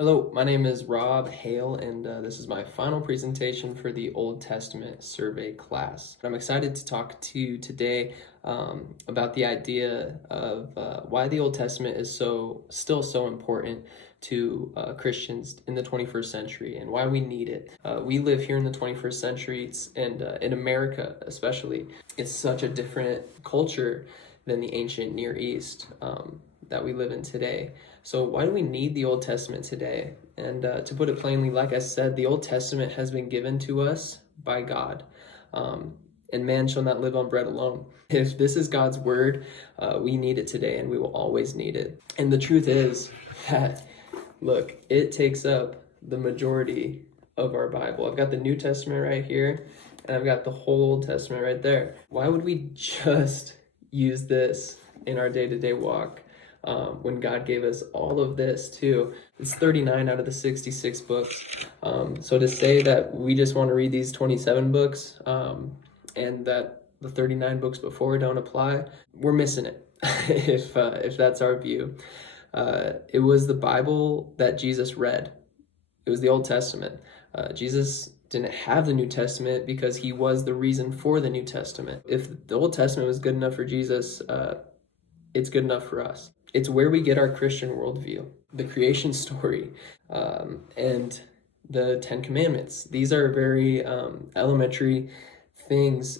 Hello, my name is Rob Hale, and this is my final presentation for the Old Testament survey class. I'm excited to talk to you today about the idea of why the Old Testament is still so important to Christians in the 21st century and why we need it. We live here in the 21st century, and in America especially, it's such a different culture than the ancient Near East that we live in today. So why do we need the Old Testament today? And to put it plainly, like I said, the Old Testament has been given to us by God. And man shall not live on bread alone. If this is God's word, we need it today and we will always need it. And the truth is that, look, it takes up the majority of our Bible. I've got the New Testament right here, and I've got the whole Old Testament right there. Why would we just use this in our day-to-day walk? When God gave us all of this too. It's 39 out of the 66 books. So to say that we just want to read these 27 books and that the 39 books before don't apply, we're missing it if that's our view. It was the Bible that Jesus read. It was the Old Testament. Jesus didn't have the New Testament because he was the reason for the New Testament. If the Old Testament was good enough for Jesus, it's good enough for us. It's where we get our Christian worldview, the creation story, and the Ten Commandments. These are very elementary things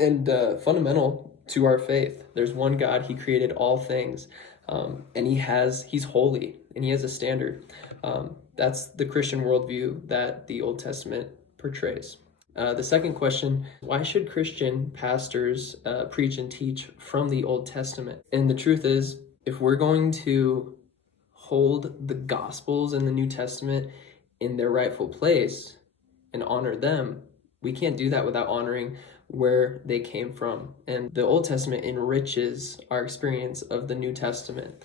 and fundamental to our faith. There's one God, he created all things, and he's holy, and he has a standard. That's the Christian worldview that the Old Testament portrays. The second question, why should Christian pastors preach and teach from the Old Testament? And the truth is, if we're going to hold the Gospels in the New Testament in their rightful place and honor them, we can't do that without honoring where they came from. And the Old Testament enriches our experience of the New Testament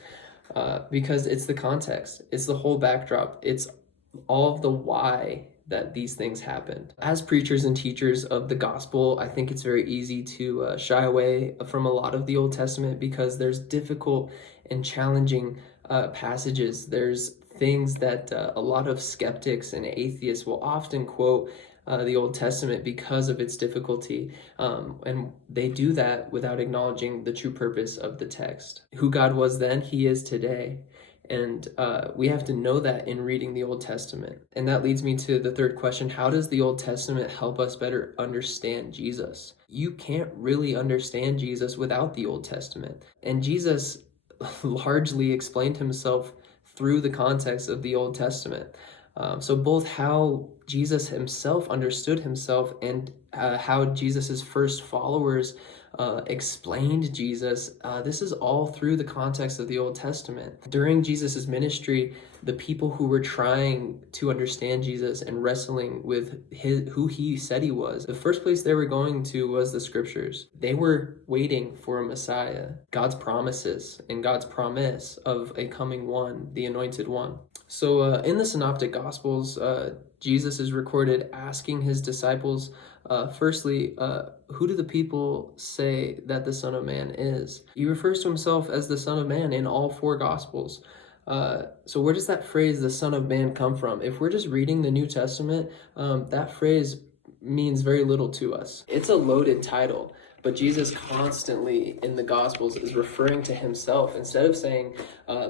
because it's the context, it's the whole backdrop, it's all of the why that these things happened. As preachers and teachers of the gospel, I think it's very easy to shy away from a lot of the Old Testament because there's difficult and challenging passages. There's things that a lot of skeptics and atheists will often quote the Old Testament because of its difficulty. And they do that without acknowledging the true purpose of the text. Who God was then, he is today. And we have to know that in reading the Old Testament. And that leads me to the third question. How does the Old Testament help us better understand Jesus? You can't really understand Jesus without the Old Testament. And Jesus largely explained himself through the context of the Old Testament. So both how Jesus himself understood himself and how Jesus's first followers explained Jesus, this is all through the context of the Old Testament. During Jesus's ministry, the people who were trying to understand Jesus and wrestling with who he said he was, the first place they were going to was the scriptures. They were waiting for a Messiah, God's promises and God's promise of a coming one, the anointed one. So in the Synoptic Gospels, Jesus is recorded asking his disciples, firstly, who do the people say that the Son of Man is? He refers to himself as the Son of Man in all four Gospels. So where does that phrase, the Son of Man, come from? If we're just reading the New Testament, that phrase means very little to us. It's a loaded title, but Jesus constantly in the Gospels is referring to himself. Instead of saying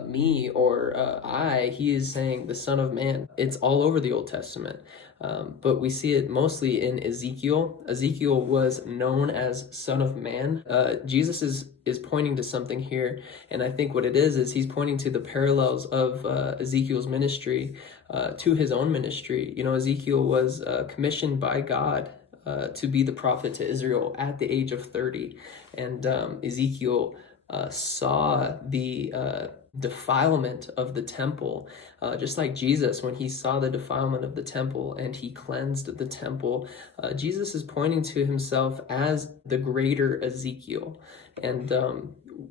me or I, he is saying the Son of Man. It's all over the Old Testament. But we see it mostly in Ezekiel. Ezekiel was known as Son of Man. Jesus is pointing to something here, and I think what it is he's pointing to the parallels of Ezekiel's ministry to his own ministry. You know, Ezekiel was commissioned by God to be the prophet to Israel at the age of 30, and Ezekiel saw the defilement of the temple, just like Jesus, when he saw the defilement of the temple and he cleansed the temple. Jesus is pointing to himself as the greater Ezekiel. And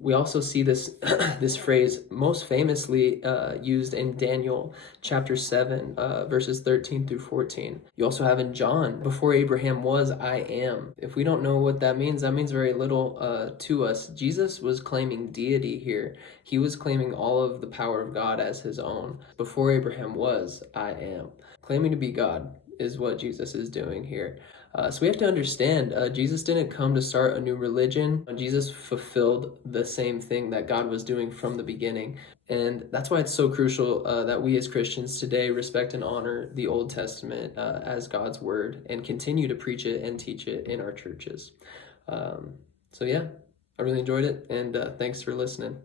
we also see this this phrase most famously used in Daniel chapter 7, verses 13 through 14. You also have in John, before Abraham was, I am. If we don't know what that means very little to us. Jesus was claiming deity here. He was claiming all of the power of God as his own. Before Abraham was, I am. Claiming to be God is what Jesus is doing here. So we have to understand, Jesus didn't come to start a new religion. Jesus fulfilled the same thing that God was doing from the beginning. And that's why it's so crucial that we as Christians today respect and honor the Old Testament as God's word and continue to preach it and teach it in our churches. So yeah, I really enjoyed it, and thanks for listening.